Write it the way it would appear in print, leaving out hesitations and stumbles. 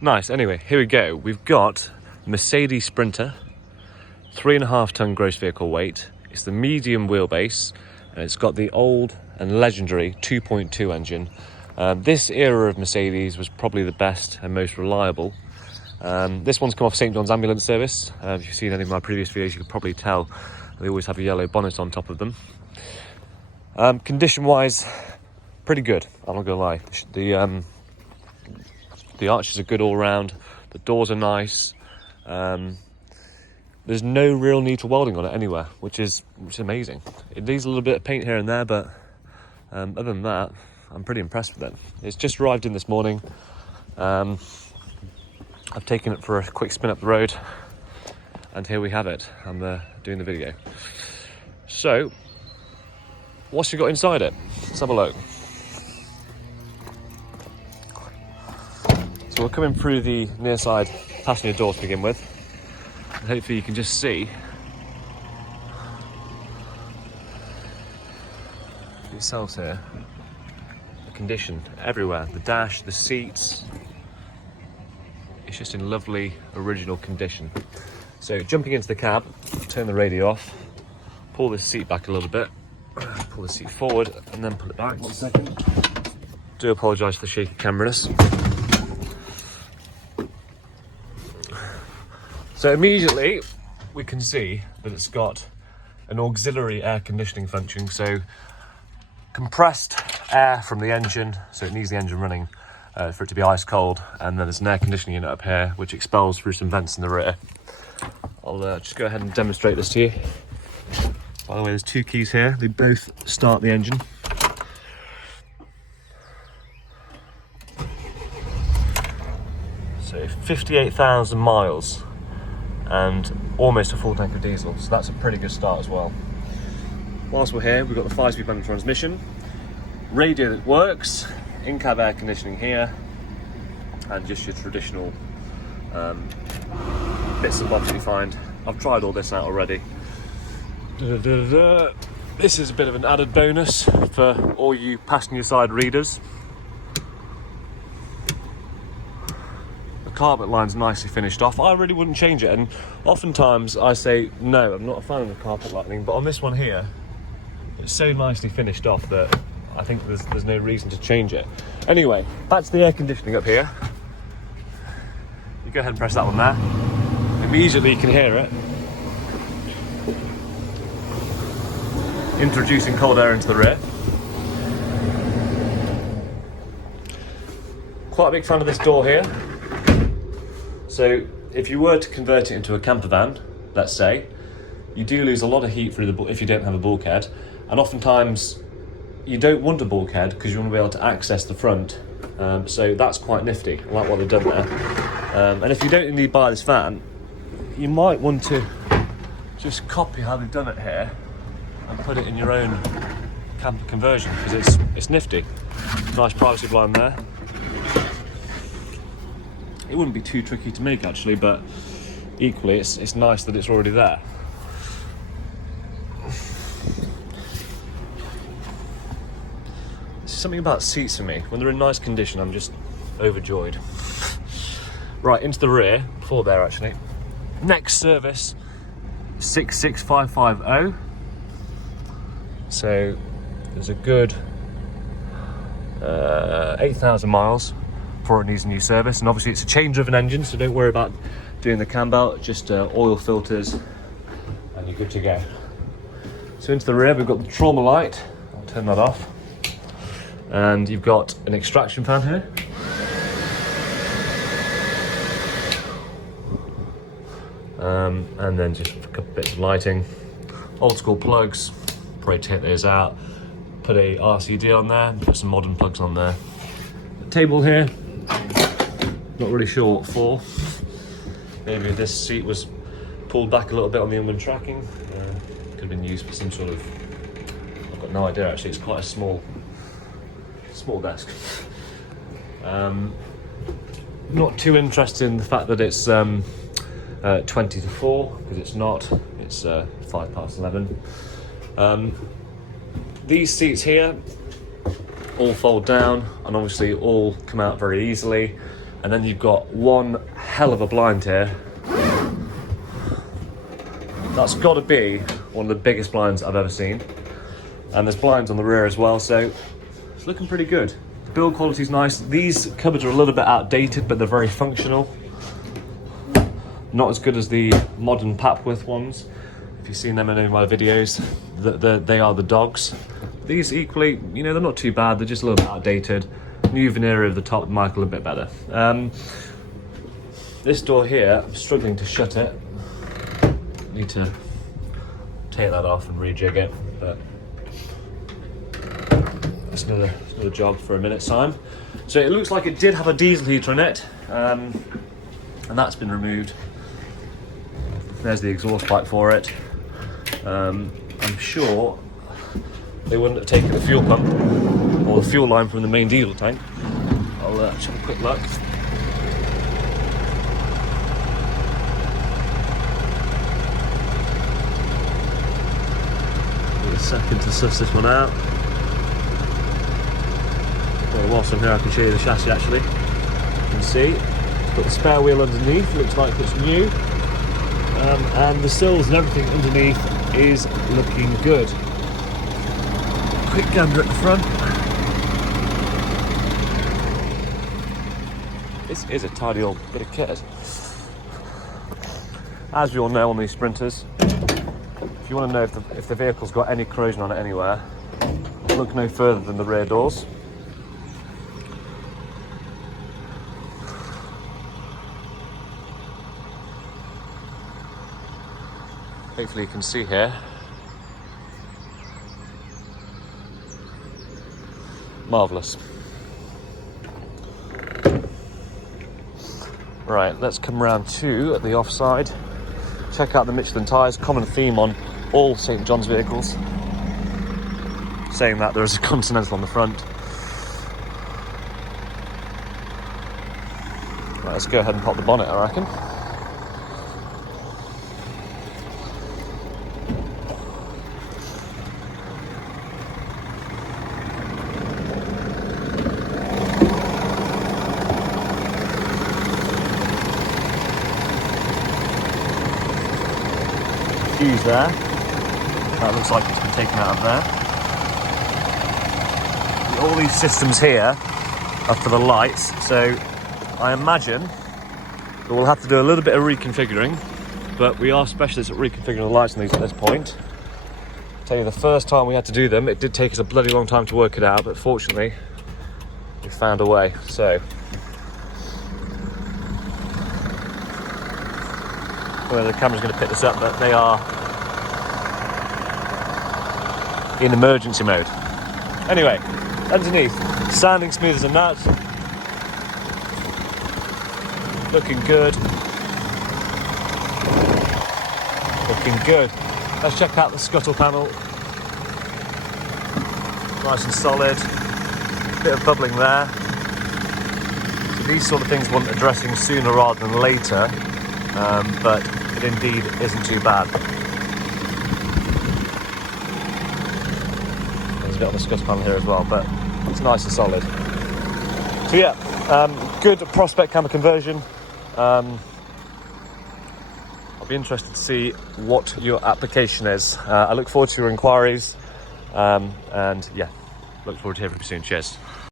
Nice. Anyway, here we go. We've got Mercedes Sprinter, 3.5 ton gross vehicle weight. It's the medium wheelbase, and it's got the old and legendary 2.2 engine. This era of Mercedes was probably the best and most reliable. This one's come off St John's ambulance service. If you've seen any of my previous videos, you can probably tell they always have a yellow bonnet on top of them. Condition-wise, pretty good. I'm not gonna lie. The arches are good all round. The doors are nice. There's no real need for welding on it anywhere, which is amazing. It needs a little bit of paint here and there, but other than that, I'm pretty impressed with it. It's just arrived in this morning. I've taken it for a quick spin up the road, and here we have it. I'm doing the video. So, what's you got inside it? Let's have a look. So we're coming through the near side passenger door to begin with. And hopefully you can just see for yourselves here the condition everywhere. The dash, the seats. It's just in lovely original condition. So jumping into the cab, turn the radio off, pull this seat back a little bit, pull the seat forward and then pull it back. 1 second. Do apologise for the shaky cameras. So immediately we can see that it's got an auxiliary air conditioning function. So compressed air from the engine, so it needs the engine running for it to be ice cold, and then there's an air conditioning unit up here which expels through some vents in the rear. I'll just go ahead and demonstrate this to you. By the way, there's 2 keys here. They both start the engine. So 58,000 miles and almost a full tank of diesel, so that's a pretty good start as well. Whilst we're here, we've got the 5-speed manual transmission, radio that works, in-cab air conditioning here, and just your traditional bits and bobs you find. I've tried all this out already. This is a bit of an added bonus for all you passenger side readers. The carpet line's nicely finished off. I really wouldn't change it, and oftentimes I say no, I'm not a fan of the carpet lining, but on this one here, it's so nicely finished off that I think there's no reason to change it. Anyway, back to the air conditioning up here. You go ahead and press that one there. Immediately you can hear it. Introducing cold air into the rear. Quite a big fan of this door here. So if you were to convert it into a camper van, let's say, you do lose a lot of heat through if you don't have a bulkhead, and oftentimes you don't want a bulkhead because you want to be able to access the front. So that's quite nifty. I like what they've done there. And if you don't indeed buy this van, you might want to just copy how they've done it here and put it in your own camper conversion, because it's nifty. Nice privacy blind there. It wouldn't be too tricky to make actually, but equally it's nice that it's already there. Something about seats for me. When they're in nice condition, I'm just overjoyed. Right, into the rear, before there actually. Next service, 66550. So there's a good 8,000 miles before it needs a new service. And obviously it's a chain-driven engine, so don't worry about doing the cam belt, just oil filters, and you're good to go. So into the rear, we've got the trauma light. I'll turn that off. And you've got an extraction fan here. And then just a couple bits of lighting. Old school plugs, probably take those out. Put a RCD on there, put some modern plugs on there. The table here, not really sure what for. Maybe this seat was pulled back a little bit on the inland tracking. Could have been used for some sort of, I've got no idea actually, it's quite a small desk. Not too interested in the fact that it's 20 to 4, because it's not, it's 11:05. These seats here all fold down and obviously all come out very easily. And then you've got one hell of a blind here. That's got to be one of the biggest blinds I've ever seen. And there's blinds on the rear as well, so it's looking pretty good. The build quality's nice. These cupboards are a little bit outdated, but they're very functional. Not as good as the modern Papworth ones. If you've seen them in any of my videos, they are the dogs. These equally, you know, they're not too bad. They're just a little bit outdated. New veneer over the top, Michael, a bit better. This door here, I'm struggling to shut it. Need to take that off and rejig it, but that's another job for a minute's time. So it looks like it did have a diesel heater in it, and that's been removed. There's the exhaust pipe for it. I'm sure they wouldn't have taken the fuel pump or the fuel line from the main diesel tank. I'll just have a quick look. A second to suss this one out. Well, whilst I'm here, I can show you the chassis actually. You can see it's got the spare wheel underneath, looks like it's new, and the sills and everything underneath is looking good. Quick gander at the front. This is a tidy old bit of kit. As we all know on these Sprinters, if you want to know if the vehicle's got any corrosion on it anywhere, look no further than the rear doors. Hopefully you can see here. Marvellous. Right, let's come round to the offside. Check out the Michelin Tires, common theme on all St. John's vehicles. Saying that, there is a Continental on the front. Right, let's go ahead and pop the bonnet, I reckon. Fuse there. That looks like it's been taken out of there. All these systems here are for the lights, so I imagine that we'll have to do a little bit of reconfiguring, but we are specialists at reconfiguring the lights on these at this point. I'll tell you, the first time we had to do them, it did take us a bloody long time to work it out, but fortunately we found a way. So well, the camera's going to pick this up, but they are in emergency mode. Anyway, underneath, sounding smooth as a nut. Looking good. Looking good. Let's check out the Scuttle Panel. Nice and solid. Bit of bubbling there. So these sort of things want addressing sooner rather than later. But it indeed isn't too bad. There's a bit on the Scuttle Panel here as well, but it's nice and solid. So yeah, good prospect camper conversion. I'll be interested to see what your application is. I look forward to your inquiries, and yeah, look forward to hearing from you soon. Cheers.